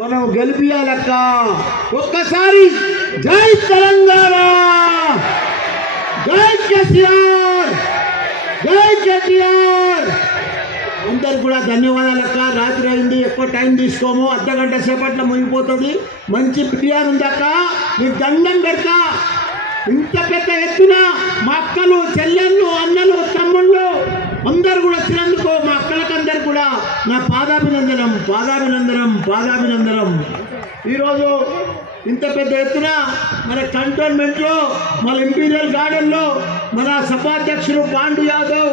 మనం గెలిపియాలక్క ఒక్కసారి జై తెలంగాణ, జై కేసీఆర్, జై కేటీఆర్. అందరు కూడా ధన్యవాదాలక్క. రాత్రి అయింది, ఎక్కువ టైం తీసుకోము, అర్ధగంట సేపట్లో మునిగిపోతుంది. మంచి బిర్యానీ ఉందక్క, మీకు దండం పెడతా. ఇంత పెద్ద ఎత్తున మా అక్కలు, చెల్లెళ్ళు, అన్నలు, తమ్ముళ్ళు అందరు కూడా వచ్చినందుకు మా అక్కలకందరు కూడా నా పాదాభినందనం, పాదాభినందనం, పాదాభినందనం. ఈరోజు ఇంత పెద్ద ఎత్తున మన కంటోన్మెంట్లో, మన ఇంపీరియల్ గార్డెన్లో మన సభాధ్యక్షులు పాండు యాదవ్,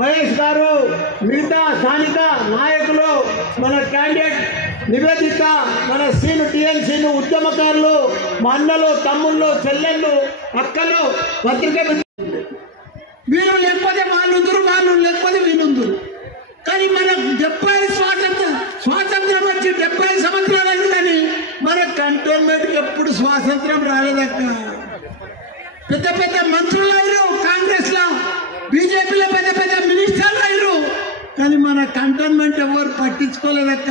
మహేష్ గారు, మిగతా స్థానిక నాయకులు, మన క్యాండిడేట్ నివేదిత, మన సీను టీఎన్సీలు, ఉద్యమకారులు, మా అన్నలు, తమ్ముళ్ళు, చెల్లెళ్ళు, అక్కలు, పత్రిక వీరు లేకపోతే వాళ్ళుందరు, వాళ్ళు లేకపోతే వీళ్ళుందరు. కానీ మనకు 70 స్వాతంత్రం వచ్చి 70 సంవత్సరాలు అయింది, కానీ మన కంటోన్మెంట్కి ఎప్పుడు స్వాతంత్రం రాలేదక్క. పెద్ద పెద్ద మంత్రులు అయ్యారు కాంగ్రెస్ లో, బీజేపీలో పెద్ద పెద్ద మినిస్టర్లు అయ్యారు, కానీ మన కంటోన్మెంట్ ఎవరు పట్టించుకోలేదక్క.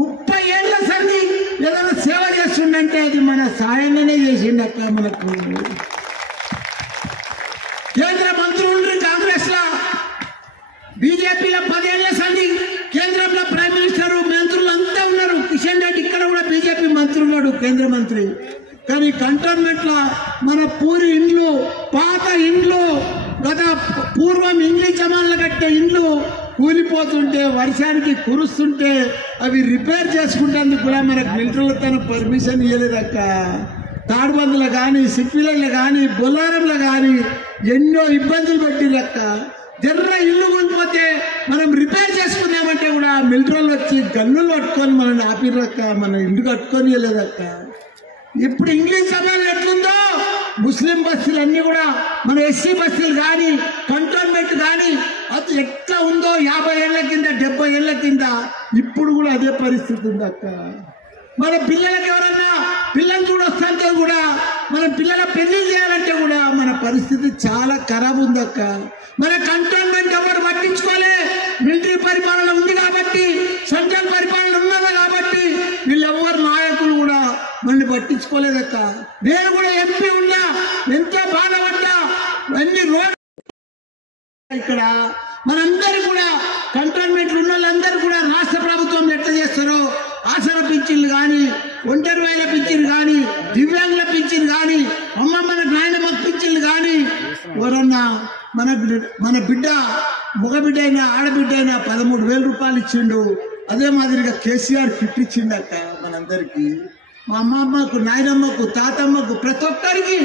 30 ఏళ్ల సంది ఏదైనా సేవ చేస్తుండంటే అది మన సాయంగానే చేసిండక్క. మనకు కేంద్ర మంత్రులు కాంగ్రెస్ లో, బీజేపీలో 10 ఏళ్ల సంది కేంద్రంలో ప్రైమ్ మినిస్టర్, మంత్రులు అంతా ఉన్నారు. కిషన్ రెడ్డి ఇక్కడ కూడా బీజేపీ మంత్రి ఉన్నాడు, కేంద్ర మంత్రి. కానీ కంటోన్మెంట్ లో మన పూరి ఇండ్లు, పాత ఇండ్లు, గత పూర్వం ఇంగ్లీష్ జమాన్లు కట్టే ఇండ్లు కూలిపోతుంటే, వర్షానికి కురుస్తుంటే అవి రిపేర్ చేసుకుంటేందుకు కూడా మనకు మిలిటరీలో తన పర్మిషన్ ఇవ్వలేదక్క. తాడుబందులు కానీ, సిప్పిలలో కానీ, బొల్లారంలో కానీ ఎన్నో ఇబ్బందులు పెట్టిరక్క. జర్ర ఇల్లు కూలిపోతే మనం రిపేర్ చేసుకున్నామంటే కూడా మిలిటరీలు వచ్చి గన్నులు పట్టుకొని మనల్ని ఆపిరక్క, మన ఇల్లు కట్టుకొని వెళ్ళలేదక్క. ఇప్పుడు ఇంగ్లీష్ సమాజం ఎట్లుందో ముస్లిం బస్తీలు అన్నీ కూడా, మన ఎస్సీ బస్తీలు కానీ, కంటోన్మెంట్ కానీ అది ఎట్లా ఉందో 50 ఏళ్ల కింద, 70 ఏళ్ల కింద ఇప్పుడు కూడా అదే పరిస్థితి ఉందక్క. మన పిల్లలకి ఎవరన్నా పిల్లలు చూడొస్తుంటే కూడా, మన పిల్లల పెళ్లి చేయాలంటే కూడా మన పరిస్థితి చాలా ఖరాబ్ ఉందక్క. మన కంటోన్మెంట్ ఎవరు పట్టించుకోలే. మిలిటరీ పరిపాలన ఉంది కాబట్టి, సెంట్రల్ పరిపాలన ఉన్నది కాబట్టి వీళ్ళెవ్వరు నాయకులు కూడా మనల్ని పట్టించుకోలేదక్క. నేను కూడా ఎంపీ ఉన్నా, ఎంతో బాధపడ్డా. అన్ని రోడ్లు ఇక్కడ మనందరూ కూడా కంటోన్మెంట్లు ఉన్న వాళ్ళందరూ కూడా రాష్ట్ర ప్రభుత్వం ఎట్లా చేస్తారో ఆసరా పింఛన్లు కానీ, ఒంటరి వేల పింఛన్లు కానీ, దివ్యాంగుల పింఛన్లు కానీ, అమ్మమ్మల నాయనమ్మకు పింఛన్లు కానీ, ఎవరన్నా మన బిడ్డ, మగబిడ్డ అయినా ఆడబిడ్డ అయినా 13,000 రూపాయలు ఇచ్చిండు. అదే మాదిరిగా కేసీఆర్ కిట్ ఇచ్చిండక్క మనందరికీ. మా అమ్మమ్మకు, నాయనమ్మకు, తాతమ్మకు, ప్రతి ఒక్కరికి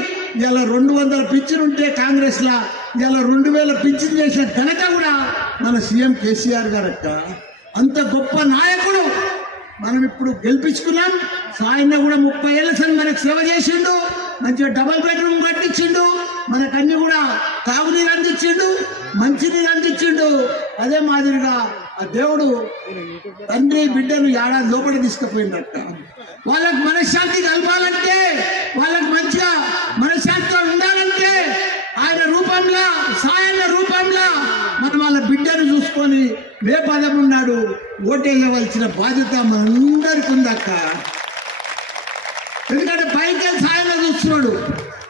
ఇలా 200 పింఛన్ ఉంటే కాంగ్రెస్ లా ఇలా 2,000 పింఛన్ చేసిన ఘనత కూడా మన సీఎం కేసీఆర్ గారక్క. అంత గొప్ప నాయకుడు మనం ఇప్పుడు గెలిపించుకున్నాం. సాయన్న కూడా 30 ఏళ్ల సంది మనకు సేవ చేసిండు, మంచిగా డబల్ బెడ్రూమ్ కట్టించిండు, మనకన్నీ కూడా తాగునీరు అందించిండు, మంచినీరు అందించిండు. అదే మాదిరిగా ఆ దేవుడు తండ్రి బిడ్డను ఏడాది లోపల తీసుకుపోయిందట. వాళ్ళకు మనశ్శాంతి కలపాలంటే, వాళ్ళకు మంచిగా మనశ్శాంతితో ఉండాలంటే ఆయన రూపంలో, సాయన్న రూపంలో మనం వాళ్ళ బిడ్డను చూసుకొని ఏ పదం ఉన్నాడు ఓటేయవలసిన బాధ్యత మనందరికి ఉందక్క. ఎందుకంటే పైకి సాయన్న చూస్తున్నాడు,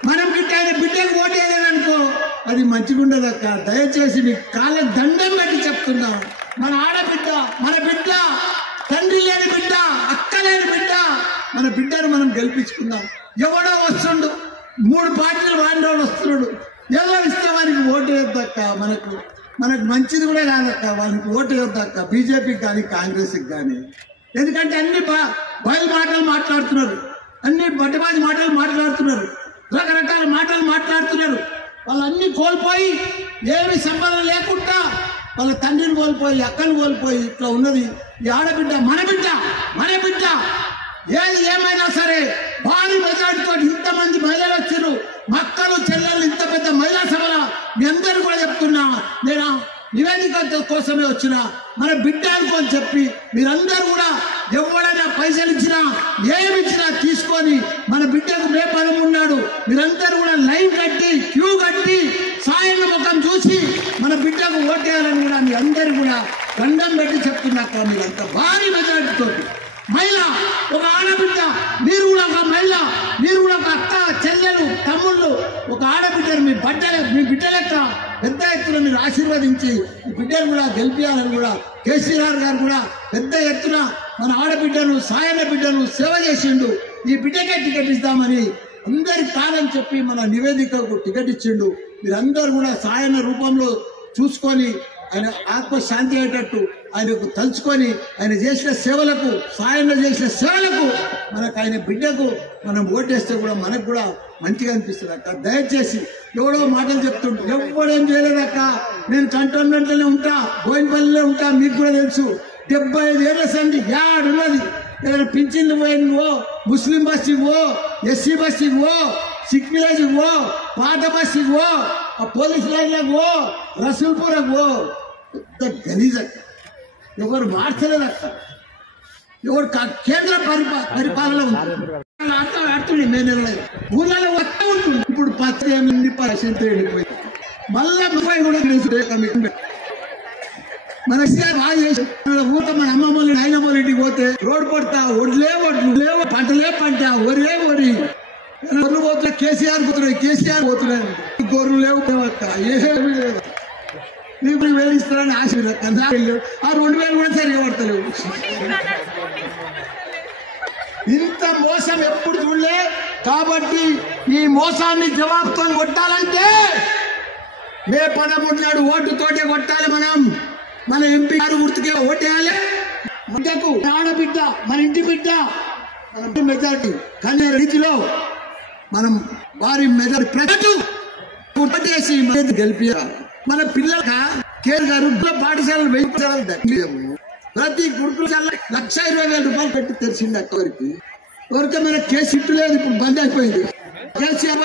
మనం గిట్ట ఆయన బిడ్డకు ఓటేయలేదనుకో అది మంచిగా ఉండదక్క. దయచేసి మీ కాళ్ళకి దండం పెట్టి చెప్తున్నా, మన ఆడబిడ్డ, మన బిడ్డ, తండ్రి లేని బిడ్డ, అక్క లేని బిడ్డ, మన బిడ్డను మనం గెలిపించుకుందాం. ఎవడో వస్తుండు, 3 పార్టీలు వాడినోడు వస్తున్నాడు, ఏదో ఇస్తే వారికి ఓటు వేయొద్దక్క. మనకు మంచిది కూడా కాదక్క, వారికి ఓటు వేయొద్దక్క, బీజేపీకి కానీ కాంగ్రెస్కి కానీ. ఎందుకంటే అన్ని బయలు మాటలు మాట్లాడుతున్నారు, అన్ని బట్టబాజీ మాటలు మాట్లాడుతున్నారు, రకరకాల మాటలు మాట్లాడుతున్నారు. వాళ్ళన్నీ కోల్పోయి, ఏమి సంబంధం లేకుండా వాళ్ళ తండ్రిని కోల్పోయి, అక్కని కోల్పోయి ఇట్లా ఉన్నది. ఈ ఆడబిడ్డ మన బిడ్డ, మన బిడ్డ. ఏది ఏమైనా సరే భారీ మెజార్టీతో ఇంతమంది మహిళలు వచ్చారు, మక్కలు, చెల్లెళ్ళు, ఇంత పెద్ద మహిళా సభల మీ అందరూ కూడా చెప్తున్నా, నేను నివేదిక కోసమే వచ్చిన మన బిడ్డ అనుకోని చెప్పి మీరందరూ కూడా ఎవరైనా పైసలు ఇచ్చినా, ఏమి ఇచ్చినా తీసుకొని మన బిడ్డకు మే పదం ఉన్నాడు. మీరందరూ కూడా లైన్ కట్టి, క్యూ కట్టి, సాయంత్రం ముఖం చూసి మన బిడ్డకు ఓటేయాలని కూడా మీ అందరూ కూడా దండం పెట్టి చెప్తున్నాక మీరంతా భారీ మెజార్టీతో మహిళ ఒక ఆడబిడ్డ, మీరు కూడా ఒక మహిళ, మీరు కూడా ఒక అక్క చెల్లెలు తమ్ముళ్ళు, ఒక ఆడబిడ్డను మీ బిడ్డ లెక్క పెద్ద ఎత్తున మీరు ఆశీర్వదించి ఈ బిడ్డను కూడా గెలిపించాలని కూడా కేసీఆర్ గారు కూడా పెద్ద ఎత్తున మన ఆడబిడ్డను సాయన బిడ్డను సేవ చేసిండు. ఈ బిడ్డకే టికెట్ ఇద్దామని అందరికి కాదని చెప్పి మన నివేదికకు టికెట్ ఇచ్చిండు. మీరందరూ కూడా సాయన రూపంలో చూసుకొని ఆయన ఆత్మశాంతి అయ్యేటట్టు ఆయనకు తలుచుకొని ఆయన చేసిన సేవలకు, సాయన చేసిన సేవలకు మనకు ఆయన బిడ్డకు మనం ఓటేస్తే కూడా మనకు కూడా మంచిగా అనిపిస్తుంది అక్క. దయచేసి ఎవడో మాటలు చెప్తుంటారు, ఎవడేం చేయలేదక్క, నేను కంటోన్మెంట్లోనే ఉంటా, బోయినపల్లిలో ఉంటా, మీకు కూడా తెలుసు. 75 ఏళ్ల సంది యాడున్నది. ఏదైనా పింఛన్లు పోయినవో, ముస్లిం బస్ ఇవ్వో, ఎస్సీ బస్ ఇవ్వో, సిక్ విలేజ్ ఇవ్వో, పాత బస్ ఇవ్వో, పోలీస్ లైన్లకు పో, రసూల్పురకు పో, పెద్ద గలీజక్క. ఎవరు మార్చలేదక్క. ఎవరు కేంద్ర పరిపాలన ఆడుతుండే మే నెలలో ఊళ్ళలో వస్తూ ఉంటుంది. ఇప్పుడు 18% వెళ్ళిపోయింది. మళ్ళా 30 కూడా మన బాగా చేసి ఊట మన అమ్మమ్మలు నాయనమ్మల ఇంటికి పోతే రోడ్డు పడతా ఒడ్లే పంటలే పంట, ఒరే ఒరి గొర్రెలు పోతున్నాయి. కేసీఆర్ పోతున్నాయి. గొర్రెలు లేవు అక్క, ఏమీ లేవు. మీకు వేలిస్తారని ఆశ ఆ 2000 కూడా సరిగా పడతలేవు. ఇంత మోసం ఎప్పుడు చూడలే. కాబట్టి ఈ మోసాన్ని జవాబుతో కొట్టాలంటే మే 13 నాడు ఓటుతోటే కొట్టాలి. మన ఎంపీ గారు గుర్తుకే ఓటేయాలి. బిడ్డకు ఆడబిడ్డ, మన ఇంటి బిడ్డ, మన మెజార్టీ కానీ రీతిలో మనం వారి మెజార్టీ ప్రజలు ఓటేసి గెలిపించాలి. మన పిల్లల కేర్ గారు పాఠశాలలు 1000 ప్రతి గురుకుల 1,20,000 రూపాయలు పెట్టి తెరిచింది. అక్కడికి ఎవరికైనా కేసు ఇట్టు లేదు, ఇప్పుడు బంద్ అయిపోయింది. కేసీఆర్